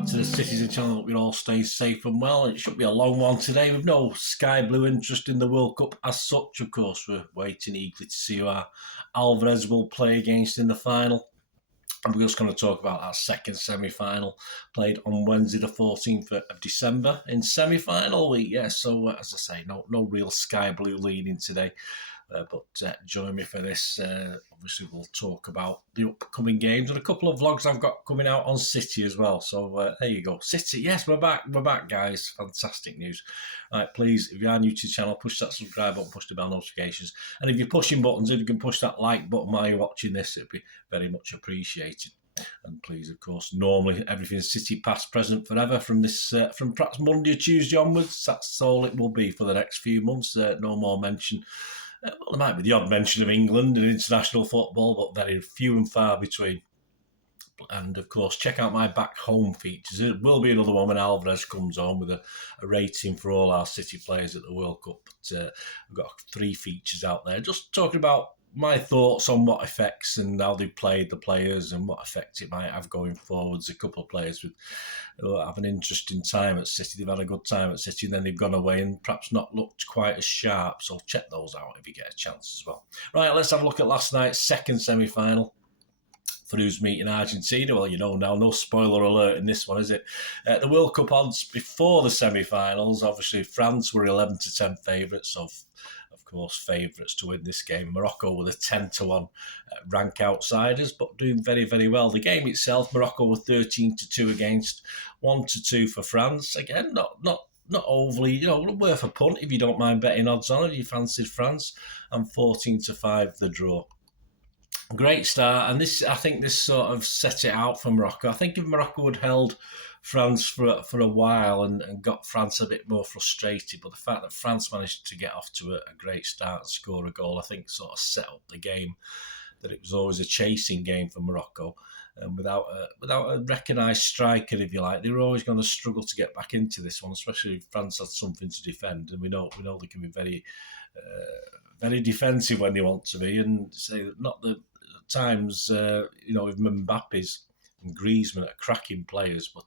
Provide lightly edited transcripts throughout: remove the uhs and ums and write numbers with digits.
back to the Citizen channel. Hope you all stay safe and well. It should be a long one today with no sky blue interest in the World Cup as such. Of course, we're waiting eagerly to see who our ALVAREZ will play against in the final. And we're just going to talk about our second semi-final played on Wednesday the 14th of December in semi-final week. Yeah, so as I say, no real sky blue leading today. But join me for this. Obviously, we'll talk about the upcoming games and a couple of vlogs I've got coming out on City as well. So there you go. City, yes, we're back. We're back, guys. Fantastic news. Right, please, if you are new to the channel, push that subscribe button, push the bell notifications. And if you're pushing buttons, if you can push that like button while you're watching this, it'd be very much appreciated. And please, of course, normally everything's City past, present, forever from this, from perhaps Monday or Tuesday onwards. That's all it will be for the next few months. No more mention. Well, there might be the odd mention of England and international football, but very few and far between. And, of course, check out my back home features. There will be another one when ALVAREZ comes on with a rating for all our City players at the World Cup. But we've got 3 features out there just talking about my thoughts on what effects and how they played the players and what effect it might have going forwards. A couple of players who have an interesting time at City. They've had a good time at City and then they've gone away and perhaps not looked quite as sharp. So check those out if you get a chance as well. Right, let's have a look at last night's second semi-final. For who's meeting Argentina? Well, you know now, no spoiler alert in this one, is it? The World Cup odds before the semi-finals, obviously France were 11-10 favourites, of course, favourites to win this game. Morocco were the 10-1 rank outsiders, but doing very, very well. The game itself, Morocco were 13-2 against, 1-2 for France. Again, not overly, worth a punt if you don't mind betting odds on it. You fancied France, and 14-5 the draw. Great start, and I think this sort of set it out for Morocco. I think if Morocco had held France for a while and got France a bit more frustrated, but the fact that France managed to get off to a great start and score a goal, I think sort of set up the game, that it was always a chasing game for Morocco. And without a recognised striker, if you like, they were always going to struggle to get back into this one, especially if France had something to defend. And we know they can be very, very defensive when they want to be, and say that not the times, with MBAPPE's and Griezmann are cracking players, but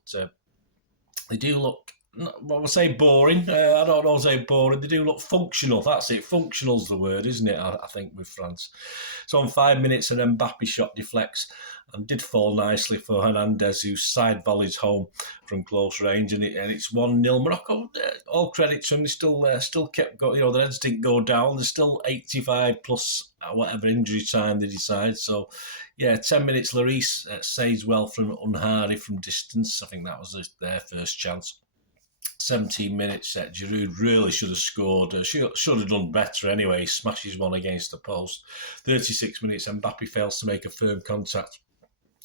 they do look, I would say boring. I don't know, say boring. They do look functional. That's it. Functional's the word, isn't it? I think with France. So on 5 minutes, an Mbappe shot deflects and did fall nicely for Hernandez, who side volleys home from close range, and it's 1-0 Morocco. All credit to them. They still kept going. The Reds didn't go down. They're still 85 plus whatever injury time they decide. So, yeah, 10 minutes. Lloris saves well from Unhari from distance. I think that was their first chance. 17 minutes, Giroud really should have scored. Should have done better anyway. He smashes one against the post. 36 minutes, Mbappe fails to make a firm contact,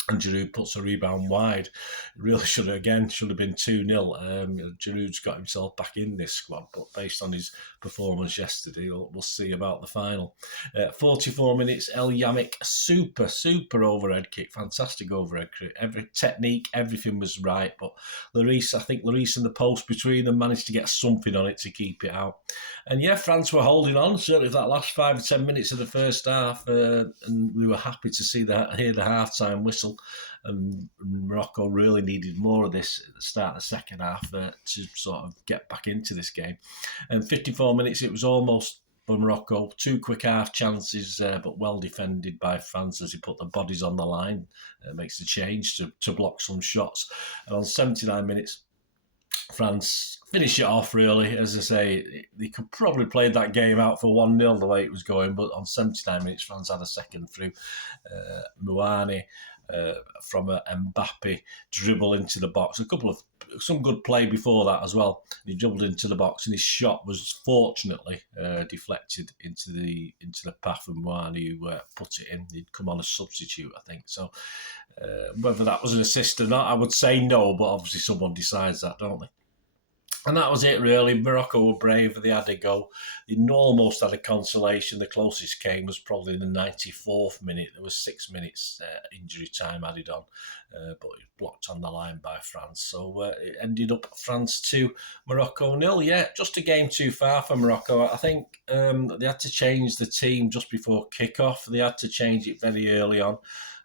and Giroud puts a rebound wide. Really should have been 2-0. Giroud's got himself back in this squad, but based on his performance yesterday, we'll see about the final. 44 minutes, El Yamik, super overhead kick, fantastic overhead kick. Every technique, everything was right, but I think Lloris and the post between them managed to get something on it to keep it out. And yeah, France were holding on, certainly for that last 5 or 10 minutes of the first half, and we were happy to hear the half-time whistle. And Morocco really needed more of this at the start of the second half to sort of get back into this game. And 54 minutes, it was almost for Morocco. 2 quick half chances, but well defended by France as he put the bodies on the line. Makes the change to block some shots. And on 79 minutes, France finish it off, really. As I say, they could probably play that game out for 1-0 the way it was going, but on 79 minutes, France had a second through. Mouani from Mbappe dribble into the box. Some good play before that as well. He dribbled into the box, and his shot was fortunately deflected into the path of Mouani, who put it in. He'd come on as substitute, I think. So whether that was an assist or not, I would say no, but obviously someone decides that, don't they? And that was it, really. Morocco were brave. They had a go. They almost had a consolation. The closest came was probably in the 94th minute. There was 6 minutes injury time added on, but it was blocked on the line by France. So it ended up France 2, Morocco 0. Yeah, just a game too far for Morocco. I think they had to change the team just before kick-off. They had to change it very early on.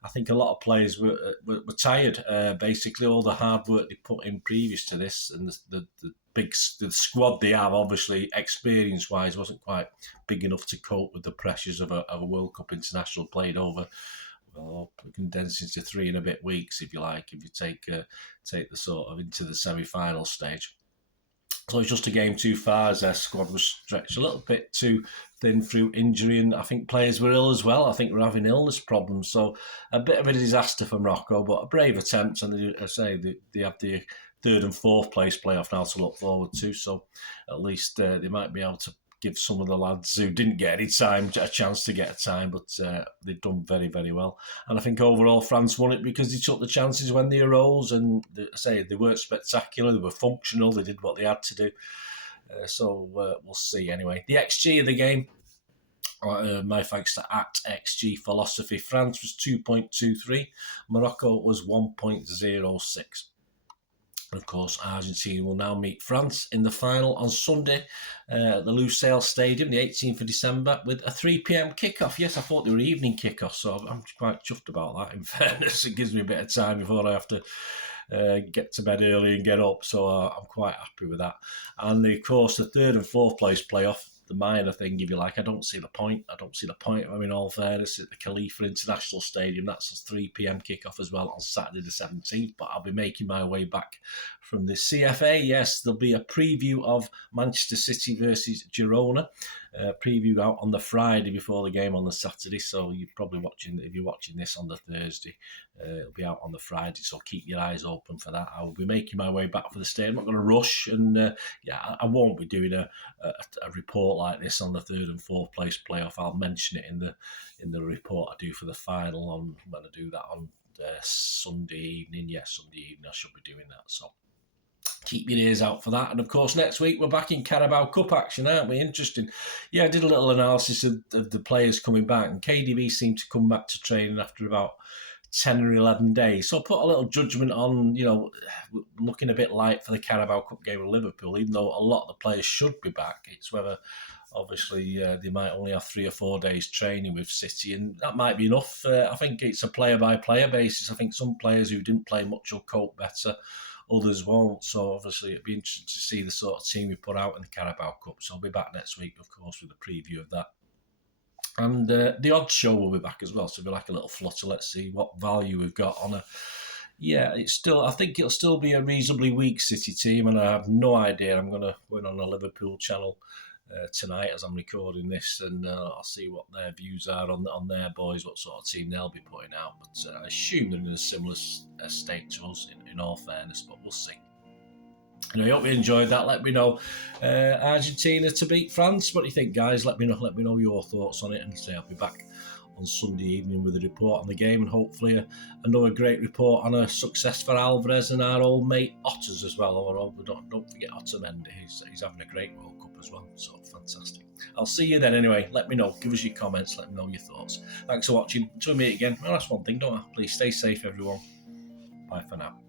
I think a lot of players were tired. Basically, all the hard work they put in previous to this, and the squad they have, obviously experience-wise, wasn't quite big enough to cope with the pressures of a World Cup international played over. Well, condensed into 3 and a bit weeks, if you like, if you take the sort of into the semi-final stage. So it's just a game too far as their squad was stretched a little bit too thin through injury, and I think players were ill as well. I think we're having illness problems. So a bit of a disaster for Morocco, but a brave attempt, and they have the 3rd and 4th place playoff now to look forward to. So at least they might be able to give some of the lads who didn't get any time a chance to get a time, but they've done very, very well. And I think overall France won it because they took the chances when they arose, and they weren't spectacular, they were functional, they did what they had to do. So we'll see anyway. The XG of the game, my thanks to @XG Philosophy, France was 2.23, Morocco was 1.06. And of course, Argentina will now meet France in the final on Sunday at the Lusail Stadium, the 18th of December, with a 3 p.m. kickoff. Yes, I thought they were evening kickoffs, so I'm quite chuffed about that. In fairness, it gives me a bit of time before I have to get to bed early and get up, so I'm quite happy with that. And of course, the 3rd and 4th place playoff, the minor thing, if you like, I don't see the point. I mean, all fairness, at the Khalifa International Stadium, that's a 3 p.m. kickoff as well on Saturday the 17th, but I'll be making my way back from the CFA. Yes, there'll be a preview of Manchester City versus Girona, preview out on the Friday before the game on the Saturday, so you're probably watching, if you're watching this on the Thursday, it'll be out on the Friday, so keep your eyes open for that. I will be making my way back for the stadium. I'm not going to rush, and I won't be doing a report like this on the 3rd and 4th place playoff. I'll mention it in the report I do for the final on when I do that on Sunday evening. Yes, Sunday evening I should be doing that, so keep your ears out for that. And of course, next week we're back in Carabao Cup action, aren't we? Interesting. Yeah, I did a little analysis of the players coming back, and KDB seemed to come back to training after about 10 or 11 days. So I put a little judgment on, looking a bit light for the Carabao Cup game with Liverpool, even though a lot of the players should be back. It's whether, obviously, they might only have 3 or 4 days training with City, and that might be enough. I think it's a player-by-player basis. I think some players who didn't play much will cope better, others won't. So obviously it'd be interesting to see the sort of team we put out in the Carabao Cup. So I'll be back next week, of course, with a preview of that. And the odds show will be back as well, so it'll be like a little flutter. Let's see what value we've got on a. Yeah, I think it'll still be a reasonably weak City team, and I have no idea. I'm going to win on a Liverpool channel tonight as I'm recording this, and I'll see what their views are on their boys, what sort of team they'll be putting out. But I assume they're in a similar state to us, in all fairness, but we'll see. And I hope you enjoyed that. Let me know Argentina to beat France. What do you think, guys? Let me know your thoughts on it, and say I'll be back on Sunday evening with a report on the game, and hopefully another great report on a success for Alvarez and our old mate Otters as well. Or don't forget Otter Mendy. He's having a great World Cup as well, so fantastic. I'll see you then anyway. Let me know. Give us your comments. Let me know your thoughts. Thanks for watching. Until we meet again. Well, that's one thing, don't I? Please stay safe, everyone. Bye for now.